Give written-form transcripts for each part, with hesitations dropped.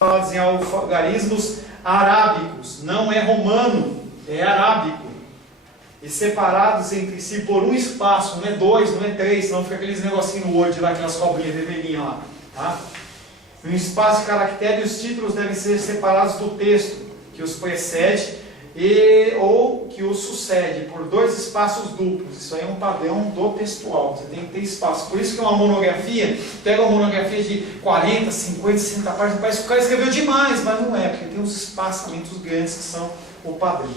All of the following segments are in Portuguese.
Em algarismos arábicos, não é romano, é arábico, e separados entre si por um espaço, não é dois, não é três, senão fica aqueles negocinhos no Word lá, aquelas cobrinhas vermelhinhas lá, tá? Um espaço de caractere, e os títulos devem ser separados do texto que os precede ou que os sucede, por dois espaços duplos. Isso aí é um padrão do textual, você tem que ter espaço. Por isso que uma monografia, pega uma monografia de 40, 50, 60 páginas, parece que o cara escreveu demais, mas não é, porque tem uns espaçamentos grandes que são o padrão.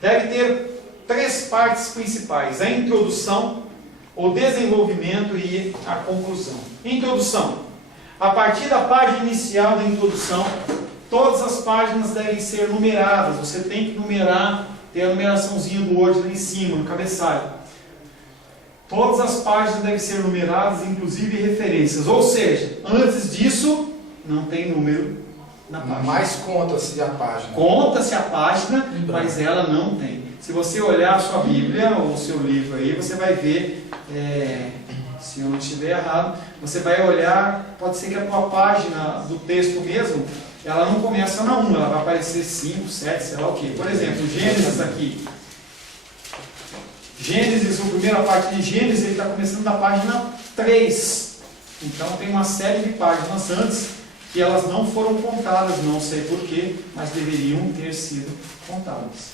Deve ter três partes principais: a introdução, o desenvolvimento e a conclusão. Introdução. A partir da página inicial da introdução, todas as páginas devem ser numeradas. Você tem que numerar, ter a numeraçãozinha do Word lá em cima, no cabeçalho. Todas as páginas devem ser numeradas, inclusive referências. Ou seja, antes disso, não tem número na página. Mas conta-se a página. Conta-se a página, mas ela não tem. Se você olhar a sua Bíblia ou o seu livro aí, você vai ver, se eu não estiver errado, você vai olhar, pode ser que a tua página do texto mesmo, ela não começa na 1, ela vai aparecer 5, 7, sei lá o que. Por exemplo, Gênesis aqui. Gênesis, a primeira parte de Gênesis, ele está começando da página 3. Então tem uma série de páginas antes que elas não foram contadas, não sei porquê, mas deveriam ter sido contadas.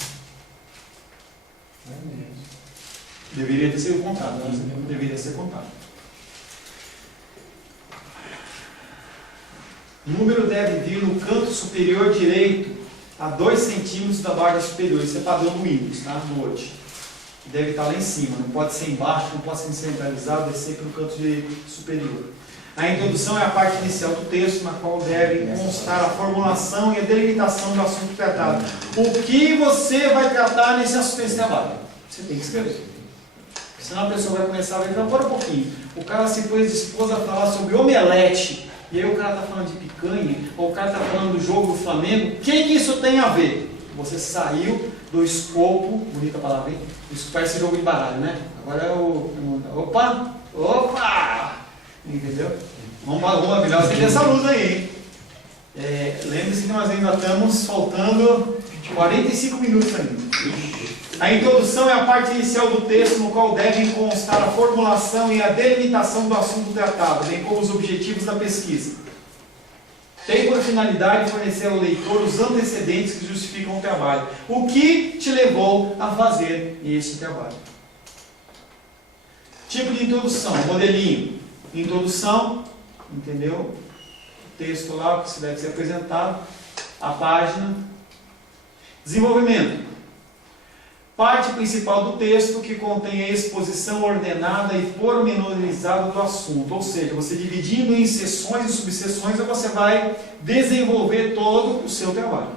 Deveria ter sido contada, deveria ser contada. O número deve vir no canto superior direito, a 2 centímetros da barra superior. Isso é padrão do Windows, tá? No Word. Deve estar lá em cima, não pode ser embaixo, não pode ser centralizado, é sempre no canto direito superior. A introdução é a parte inicial do texto, na qual deve constar a formulação e a delimitação do assunto tratado. O que você vai tratar nesse trabalho? Você tem que escrever. Senão a pessoa vai começar a ver, não, para um pouquinho. O cara se pôs disposto a falar sobre omelete, e aí o cara está falando de picanha, ou o cara está falando do jogo do Flamengo. O que isso tem a ver? Você saiu do escopo, bonita palavra, hein? Isso parece jogo de baralho, né? Agora é opa! Entendeu? Vamos melhor acender essa luz aí, hein? Lembre-se que nós ainda estamos faltando 45 minutos ainda. A introdução é a parte inicial do texto, no qual devem constar a formulação e a delimitação do assunto tratado, bem como os objetivos da pesquisa. Tem por finalidade fornecer ao leitor os antecedentes que justificam o trabalho. O que te levou a fazer este trabalho? Tipo de introdução, modelinho. Introdução, entendeu? O texto lá que deve ser apresentado, a página. Desenvolvimento. Parte principal do texto que contém a exposição ordenada e pormenorizada do assunto. Ou seja, você dividindo em seções e subseções, você vai desenvolver todo o seu trabalho.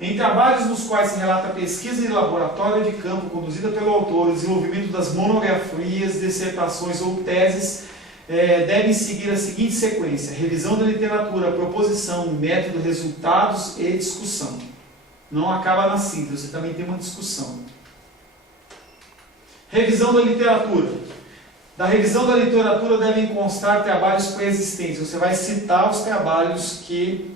Em trabalhos nos quais se relata a pesquisa de laboratório de campo conduzida pelo autor, o desenvolvimento das monografias, dissertações ou teses, devem seguir a seguinte sequência: revisão da literatura, proposição, método, resultados e discussão. Não acaba na síntese, você também tem uma discussão. Revisão da literatura. Da revisão da literatura devem constar trabalhos pré-existentes. Você vai citar os trabalhos que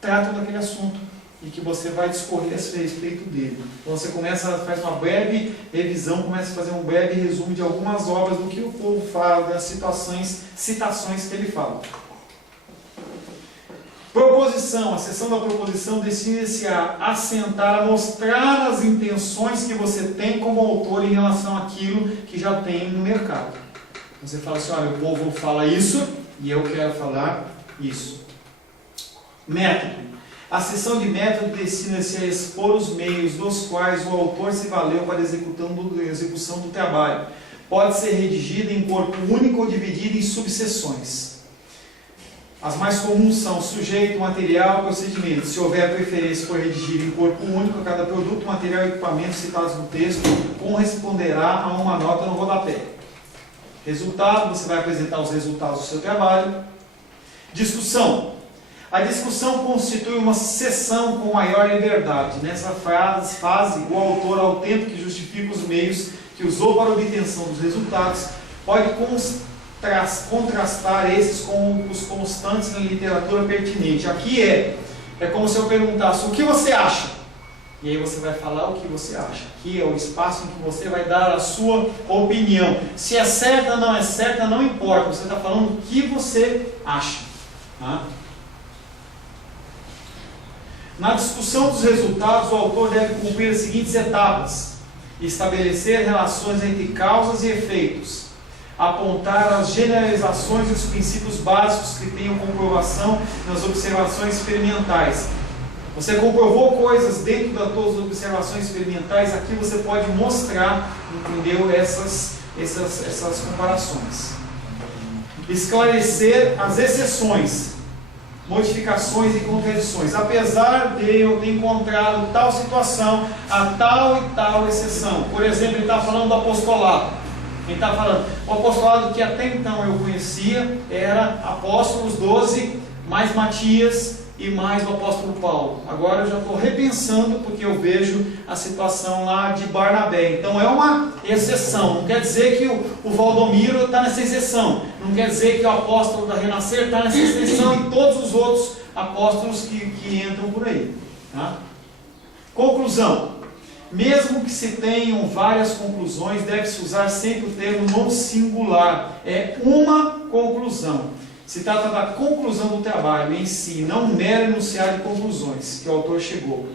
tratam daquele assunto e que você vai discorrer a respeito dele. Então você faz uma breve revisão, começa a fazer um breve resumo de algumas obras, do que o povo fala, das citações que ele fala. Proposição. A seção da proposição destina-se a assentar, a mostrar as intenções que você tem como autor em relação àquilo que já tem no mercado. Você fala assim, olha, o povo fala isso e eu quero falar isso. Método. A seção de método destina-se a expor os meios dos quais o autor se valeu para a execução do trabalho. Pode ser redigida em corpo único ou dividida em subseções. As mais comuns são sujeito, material, procedimento. Se houver preferência por redigir em corpo único, cada produto, material e equipamento citados no texto corresponderá a uma nota no rodapé. Resultado, você vai apresentar os resultados do seu trabalho. Discussão. A discussão constitui uma sessão com maior liberdade. Nessa fase, o autor, ao tempo que justifica os meios que usou para a obtenção dos resultados, pode contrastar esses com os constantes na literatura pertinente. Aqui é como se eu perguntasse: o que você acha? E aí você vai falar o que você acha. Aqui é o espaço em que você vai dar a sua opinião. Se é certa ou não é certa, não importa. Você está falando o que você acha. Tá? Na discussão dos resultados, o autor deve cumprir as seguintes etapas: estabelecer relações entre causas e efeitos, apontar as generalizações e os princípios básicos que tenham comprovação nas observações experimentais. Você comprovou coisas dentro das suas observações experimentais, aqui você pode mostrar, entendeu, essas comparações. Esclarecer as exceções, modificações e contradições. Apesar de eu ter encontrado tal situação, a tal e tal exceção. Por exemplo, ele está falando do apostolado. Ele está falando, o apostolado que até então eu conhecia era apóstolos 12, mais Matias e mais o apóstolo Paulo. Agora eu já estou repensando, porque eu vejo a situação lá de Barnabé. Então é uma exceção. Não quer dizer que o Valdomiro está nessa exceção. Não quer dizer que o apóstolo da Renascer está nessa exceção e todos os outros apóstolos que entram por aí. Tá? Conclusão. Mesmo que se tenham várias conclusões, deve-se usar sempre o termo no singular. É uma conclusão. Se trata da conclusão do trabalho em si, não um mero enunciado de conclusões que o autor chegou.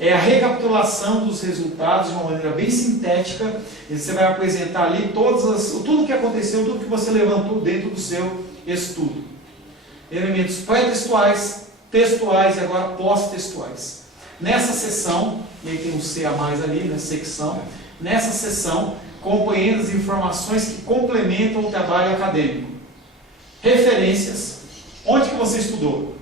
É a recapitulação dos resultados de uma maneira bem sintética. E você vai apresentar ali tudo o que aconteceu, tudo que você levantou dentro do seu estudo. Elementos pré-textuais, textuais e agora pós-textuais. Nessa seção, e aí tem um C a mais ali, na secção, nessa seção, compreende as informações que complementam o trabalho acadêmico. Referências, onde que você estudou?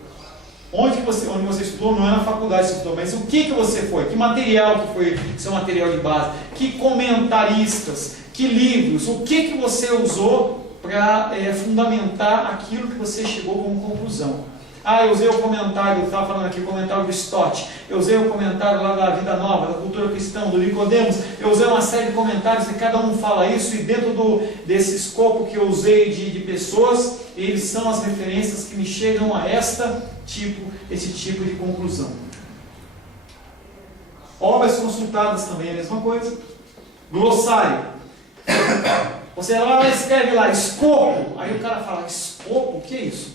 Onde você estudou não é na faculdade que você estudou, mas o que você foi? Que material que foi seu material de base? Que comentaristas? Que livros? O que você usou para fundamentar aquilo que você chegou como conclusão? Eu usei o comentário, eu estava falando aqui, o comentário do Stott, eu usei o comentário lá da Vida Nova, da Cultura Cristã, do Nicodemos, eu usei uma série de comentários e cada um fala isso, e dentro desse escopo que eu usei de pessoas, eles são as referências que me chegam a esse tipo de conclusão. Obras consultadas também é a mesma coisa. Glossário. Você lá escreve lá, escopo, aí o cara fala, escopo, o que é isso?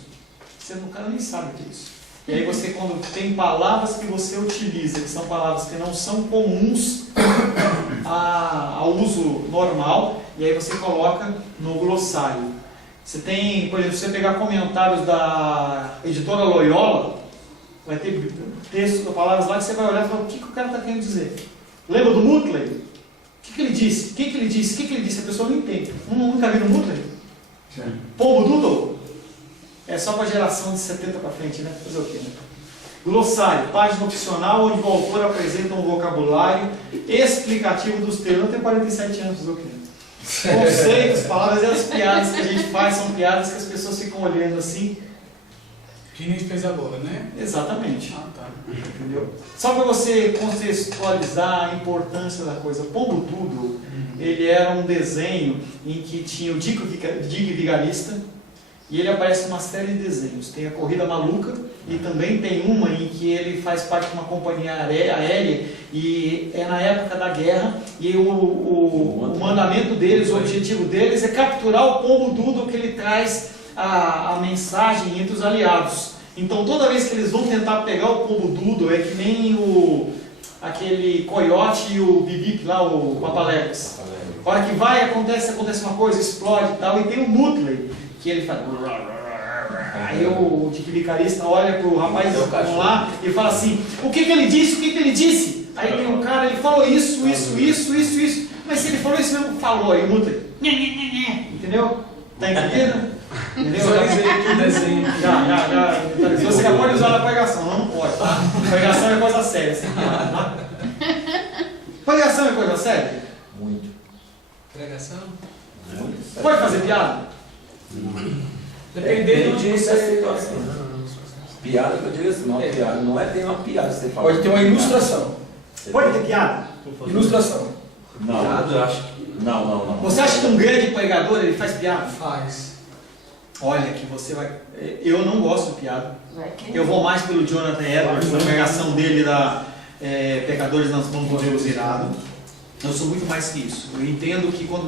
O cara nem sabe o que é isso. E aí você, quando tem palavras que você utiliza, que são palavras que não são comuns ao uso normal, e aí você coloca no glossário. Você tem, por exemplo, se você pegar comentários da editora Loyola, vai ter textos, palavras lá que você vai olhar e falar, o que o cara está querendo dizer? Lembra do Mutley? O que ele disse? O que ele disse? O que ele disse? A pessoa não entende. Nunca viu o Mutley? Pombo Doodle? É só para a geração de 70 para frente, né? Fazer o quê, né? Glossário, página opcional, onde o autor apresenta um vocabulário explicativo dos termos. Eu tenho 47 anos, fazer o quê? Conceitos, palavras e as piadas que a gente faz são piadas que as pessoas ficam olhando assim. Que nem fez agora, né? Exatamente. Tá. Entendeu? Só para você contextualizar a importância da coisa. Pombo Doodle, ele era um desenho em que tinha o Dick Vigarista. E ele aparece em uma série de desenhos. Tem a Corrida Maluca e também tem uma em que ele faz parte de uma companhia aérea e é na época da guerra e o mandamento deles, o objetivo deles é capturar o pombo Doodle que ele traz a mensagem entre os aliados. Então toda vez que eles vão tentar pegar o pombo Doodle é que nem aquele coiote e o Bibi lá, o Papaléguas. A hora que vai, acontece uma coisa, explode e tal, e tem o Mutley, que ele faz. Aí o Dick Vigarista olha pro rapaz lá e fala assim, o que ele disse? O que ele disse? Aí tem um cara, ele falou isso. Mas se ele falou isso mesmo, falou. Aí o Mutley, entendeu? Tá entendendo? Entendeu? Visualizei aqui o desenho. Já. Você já pode usar na pregação, não pode, tá? Pregação é coisa séria, assim, tá? Pregação é coisa séria? Muito. Pregação? Muito. Pode fazer piada? Dependendo disso, é situação. Piada que eu digo assim, não é piada. Não é ter uma piada. Você fala pode ter uma ilustração. Pode ter piada? Ilustração. Não, eu acho que. Não. Você acha que um grande pregador ele faz piada? Faz. olha que você vai... Eu não gosto de piada. Vai que Eu vou mais pelo Jonathan Edwards, na pregação dele da Pecadores nas mãos do Deus irado. Eu sou muito mais que isso. Eu entendo que quando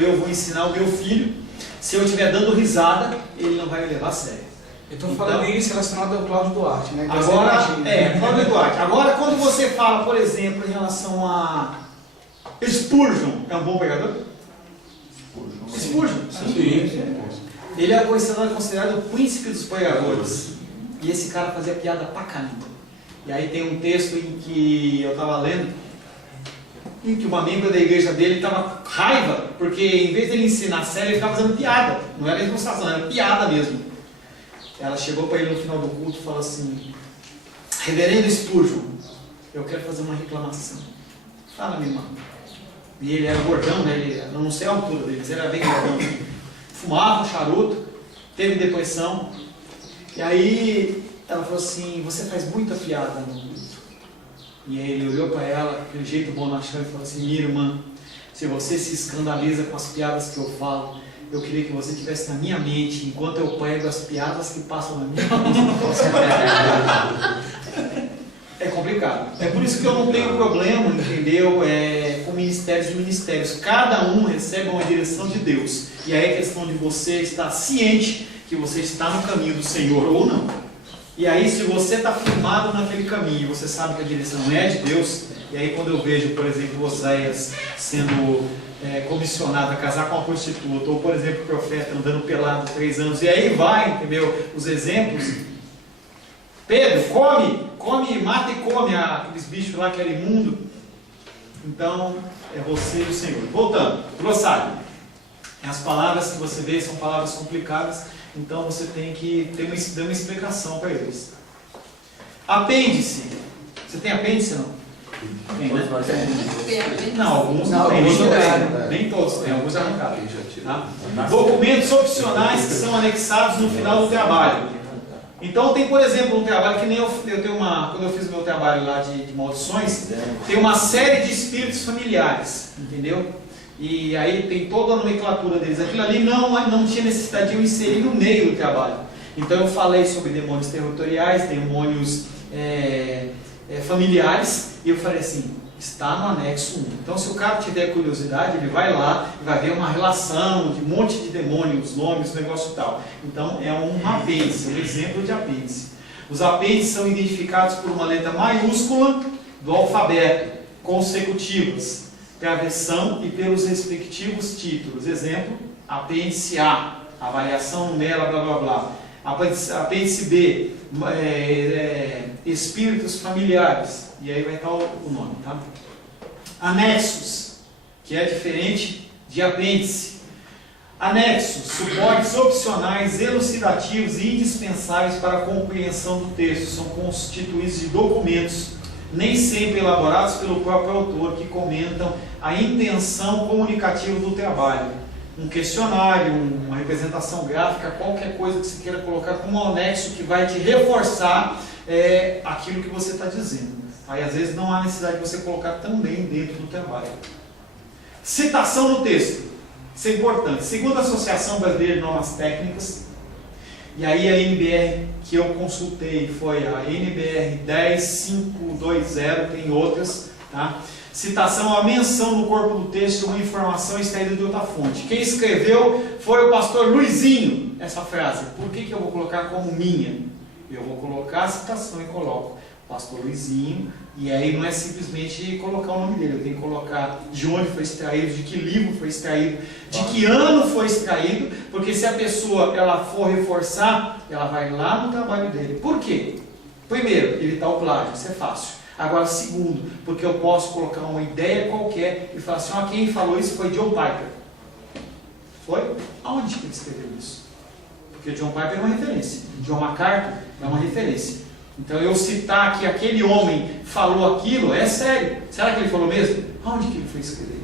eu vou ensinar o meu filho, se eu estiver dando risada, ele não vai me levar a sério. Eu estou falando isso relacionado ao Cláudio Duarte, né? Agora, Cláudio Duarte. Agora, quando você fala, por exemplo, em relação a Spurgeon, é um bom pregador? Spurgeon. Sim. Ele é considerado o príncipe dos pregadores. E esse cara fazia piada pra caramba. E aí tem um texto em que eu estava lendo, em que uma membro da igreja dele estava raiva, porque em vez de ele ensinar sério, ele estava fazendo piada. Não era demonstração, era piada mesmo. Ela chegou para ele no final do culto e falou assim: Reverendo Spurgeon, eu quero fazer uma reclamação. Fala, minha irmã. E ele era gordão, né? Ele, não sei a altura dele, mas ele era bem gordão. Fumava um charuto, teve depressão. E aí ela falou assim: você faz muita piada no culto. E aí ele olhou para ela, aquele jeito bonachão, e falou assim: minha irmã, se você se escandaliza com as piadas que eu falo, eu queria que você tivesse na minha mente, enquanto eu prego as piadas que passam na minha mente. É complicado. É por isso que eu não tenho problema, entendeu? Com ministérios e ministérios. Cada um recebe uma direção de Deus. E aí é questão de você estar ciente que você está no caminho do Senhor ou não. E aí, se você está firmado naquele caminho, você sabe que a direção é de Deus. E aí, quando eu vejo, por exemplo, Oséias sendo comissionado a casar com uma prostituta, ou, por exemplo, o profeta andando pelado 3 anos, e aí vai, entendeu? Os exemplos. Pedro, come, mata e come aqueles bichos lá que era imundo. Então, é você e o Senhor. Voltando, glossário. As palavras que você vê são palavras complicadas, então você tem que dar uma explicação para eles. Apêndice. Você tem apêndice, não? Tem, né? Não, alguns não têm. Nem todos têm, alguns arrancaram. Tá? Documentos opcionais que são anexados no final do trabalho. Então tem, por exemplo, um trabalho que nem eu tenho quando eu fiz o meu trabalho lá de maldições, tem uma série de espíritos familiares, entendeu? E aí tem toda a nomenclatura deles. Aquilo ali não tinha necessidade de eu inserir no meio do trabalho. Então eu falei sobre demônios territoriais, demônios familiares, e eu falei assim, está no anexo 1. Então se o cara tiver curiosidade, ele vai lá e vai ver uma relação de um monte de demônios, nomes, negócio e tal. Então é um apêndice, um exemplo de apêndice. Os apêndices são identificados por uma letra maiúscula do alfabeto, consecutivas, travessão e pelos respectivos títulos. Exemplo, apêndice A, avaliação numérica, blá blá blá. Apêndice B, espíritos familiares. E aí vai estar o nome, tá? Anexos, que é diferente de apêndice. Anexos, suportes opcionais, elucidativos e indispensáveis para a compreensão do texto. São constituídos de documentos, nem sempre elaborados pelo próprio autor, que comentam a intenção comunicativa do trabalho. Um questionário, uma representação gráfica, qualquer coisa que você queira colocar como um anexo que vai te reforçar aquilo que você está dizendo. Aí às vezes não há necessidade de você colocar também dentro do trabalho. Citação no texto. Isso é importante. Segundo a Associação Brasileira de Normas Técnicas, e aí a NBR que eu consultei foi a NBR 10520, tem outras, tá? Citação, a menção no corpo do texto, uma informação extraída de outra fonte. Quem escreveu foi o pastor Luizinho, essa frase. Por que eu vou colocar como minha? Eu vou colocar a citação e coloco pastor Luizinho, e aí não é simplesmente colocar o nome dele, eu tenho que colocar de onde foi extraído, de que livro foi extraído, de que ano foi extraído, porque se a pessoa ela for reforçar, ela vai lá no trabalho dele. Por quê? Primeiro, evitar o plágio, isso é fácil. Agora, segundo, porque eu posso colocar uma ideia qualquer e falar assim, quem falou isso foi John Piper. Foi? Aonde que ele escreveu isso? Porque John Piper é uma referência, John MacArthur é uma referência. Então eu citar que aquele homem falou aquilo, é sério. Será que ele falou mesmo? Aonde que ele foi escrever?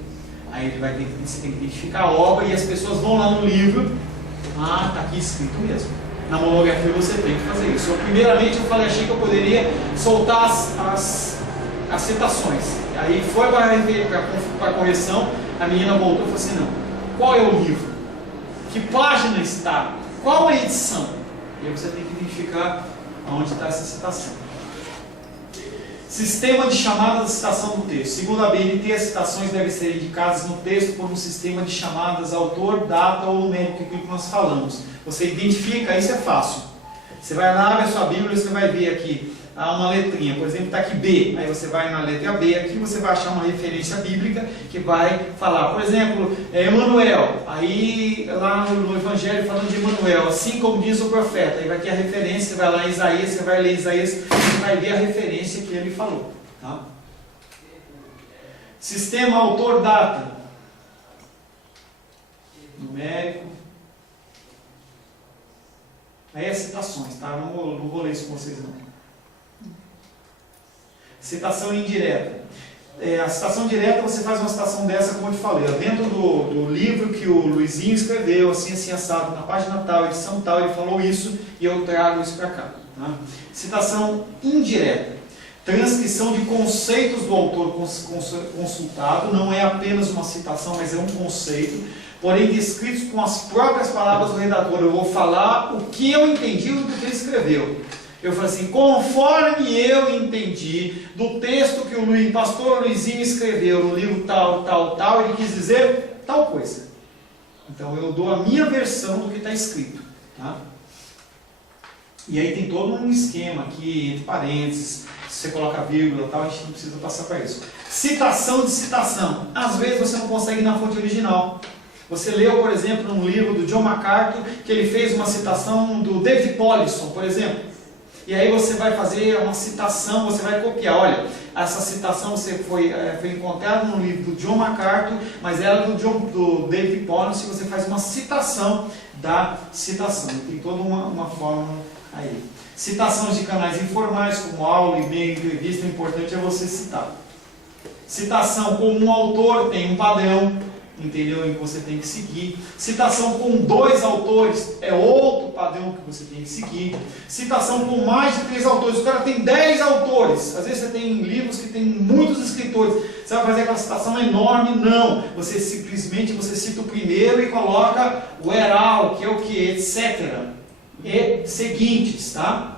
Aí ele você tem que identificar a obra e as pessoas vão lá no livro. Está aqui escrito mesmo. Na monografia você tem que fazer isso. Primeiramente achei que eu poderia soltar as citações. Aí foi para a correção, a menina voltou e falou assim, não, qual é o livro? Que página está? qual a edição? E aí você tem que identificar onde está essa citação. Sistema de chamada da citação do texto. Segundo a BNT, as citações devem ser indicadas no texto por um sistema de chamadas autor, data ou numérico, aquilo que nós falamos. Você identifica, isso é fácil. Você vai lá, abre a sua Bíblia e você vai ver aqui uma letrinha, por exemplo, está aqui B. Aí você vai na letra B, aqui você vai achar uma referência bíblica que vai falar, por exemplo, Emanuel. Aí lá no Evangelho falando de Emanuel, assim como diz o profeta. Aí vai ter a referência, você vai lá em Isaías, você vai ler Isaías, você vai ver a referência que ele falou. Tá? Sistema autor-data. Numérico. Aí é citações, tá? Não vou ler isso com vocês não. Citação indireta. A citação direta, você faz uma citação dessa, como eu te falei, dentro do livro que o Luizinho escreveu, assim assado, na página tal, edição tal, ele falou isso e eu trago isso para cá. Tá? Citação indireta. Transcrição de conceitos do autor consultado, não é apenas uma citação, mas é um conceito, porém descritos com as próprias palavras do redator. Eu vou falar o que eu entendi do que ele escreveu. Eu falei assim, conforme eu entendi do texto que o pastor Luizinho escreveu no livro tal, tal, tal, ele quis dizer tal coisa. Então eu dou a minha versão do que está escrito. Tá? E aí tem todo um esquema aqui, entre parênteses, se você coloca vírgula e tal, a gente não precisa passar para isso. Citação de citação. Às vezes você não consegue ir na fonte original. Você leu, por exemplo, num livro do John MacArthur, que ele fez uma citação do David Powlison, por exemplo. E aí você vai fazer uma citação, você vai copiar. Olha, essa citação foi encontrada no livro do John MacArthur, mas era do David Powlison, e você faz uma citação da citação. Tem toda uma forma aí. Citações de canais informais, como aula, e-mail, entrevista, o importante é você citar. Citação com um autor tem um padrão, entendeu? Em que você tem que seguir. Citação com 2 autores é outro padrão que você tem que seguir. Citação com mais de 3 autores. O cara tem 10 autores. Às vezes você tem livros que tem muitos escritores. Você vai fazer aquela citação enorme? Não. Você simplesmente cita o primeiro e coloca o eral, que é o que, etc. E seguintes, tá?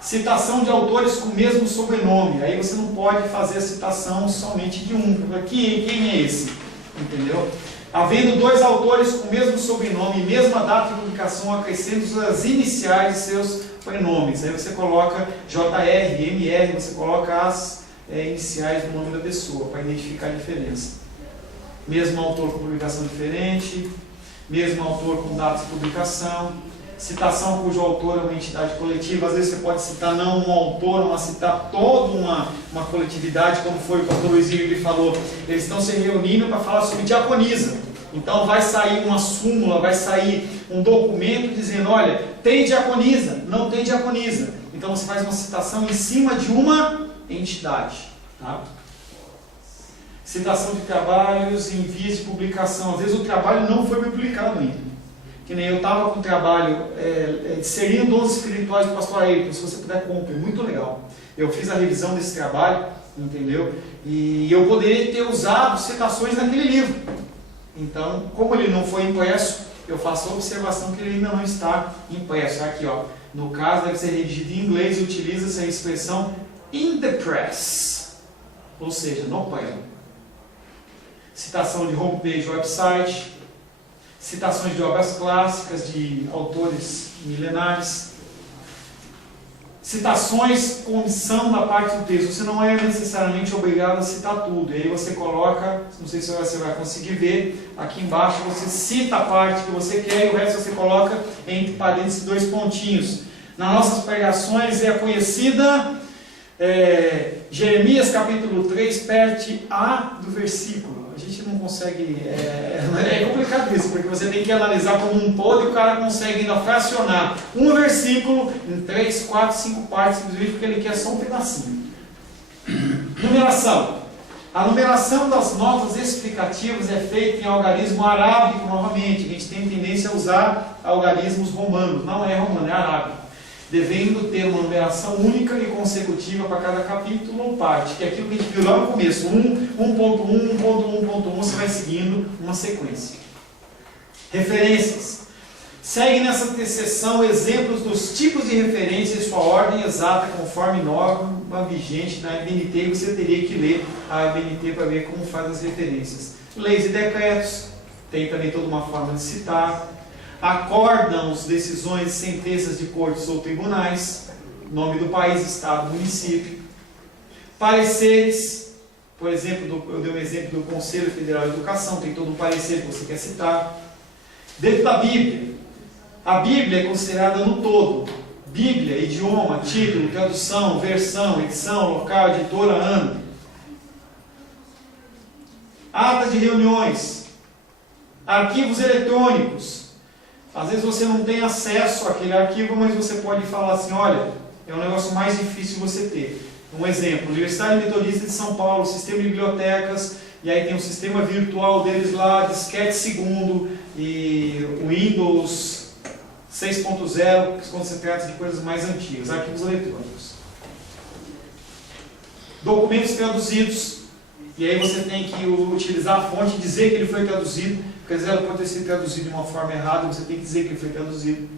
Citação de autores com o mesmo sobrenome. Aí você não pode fazer a citação somente de um. Quem é esse? Entendeu? Havendo 2 autores com o mesmo sobrenome e mesma data de publicação, acrescendo as iniciais de seus pronomes. Aí você coloca JR, MR, você coloca as iniciais do nome da pessoa para identificar a diferença. Mesmo autor com publicação diferente, mesmo autor com data de publicação. Citação cujo autor é uma entidade coletiva. Às vezes você pode citar não um autor, mas citar toda uma coletividade, como foi o pastor Luizinho, ele falou. Eles estão se reunindo para falar sobre diaconisa. Então vai sair uma súmula, vai sair um documento dizendo, olha, tem diaconisa, não tem diaconisa. Então você faz uma citação em cima de uma entidade. Tá? Citação de trabalhos em vias de publicação. Às vezes o trabalho não foi publicado ainda. Que nem eu estava com o trabalho Serindo Dons Espirituais do pastor Ayrton, se você puder comprar, muito legal. Eu fiz a revisão desse trabalho, entendeu? E eu poderia ter usado citações naquele livro. Então, como ele não foi impresso, eu faço a observação que ele ainda não está impresso. Aqui, ó, no caso deve ser redigido em inglês e utiliza-se a expressão in the press, ou seja, no prelo. Citação de homepage, website. Citações de obras clássicas, de autores milenares. Citações com omissão da parte do texto. Você não é necessariamente obrigado a citar tudo. E aí você coloca, não sei se você vai conseguir ver, aqui embaixo você cita a parte que você quer e o resto você coloca entre parênteses 2 pontinhos. Nas nossas pregações é a conhecida Jeremias capítulo 3, parte A do versículo. A gente não consegue, é complicado isso, porque você tem que analisar como um todo e o cara consegue ainda fracionar um versículo em 3, 4, 5 partes, simplesmente porque ele quer só um pedacinho. Numeração. A numeração das notas explicativas é feita em algarismo arábico novamente. A gente tem tendência a usar algarismos romanos, não é romano, é arábico. Devendo ter uma numeração única e consecutiva para cada capítulo ou parte, que é aquilo que a gente viu lá no começo, 1.1, 1.1, 1.1, você vai seguindo uma sequência. Referências. Segue nessa seção exemplos dos tipos de referência e sua ordem exata conforme norma vigente na ABNT, e você teria que ler a ABNT para ver como faz as referências. Leis e decretos, tem também toda uma forma de citar. Acórdãos, decisões e sentenças de cortes ou tribunais, nome do país, estado, município. Pareceres, por exemplo, eu dei um exemplo do Conselho Federal de Educação, tem todo um parecer que você quer citar. Dentro da Bíblia, a Bíblia é considerada no todo. Bíblia, idioma, título, tradução, versão, edição, local, editora, ano. Ata de reuniões. Arquivos eletrônicos. Às vezes você não tem acesso àquele arquivo, mas você pode falar assim, olha, é um negócio mais difícil você ter. Um exemplo, Universidade Metodista de São Paulo, sistema de bibliotecas, e aí tem um sistema virtual deles lá, disquete segundo, e o Windows 6.0, quando se trata de coisas mais antigas, arquivos eletrônicos. Documentos traduzidos, e aí você tem que utilizar a fonte e dizer que ele foi traduzido, porque às vezes ela pode ter sido traduzido de uma forma errada, você tem que dizer que ele foi traduzido.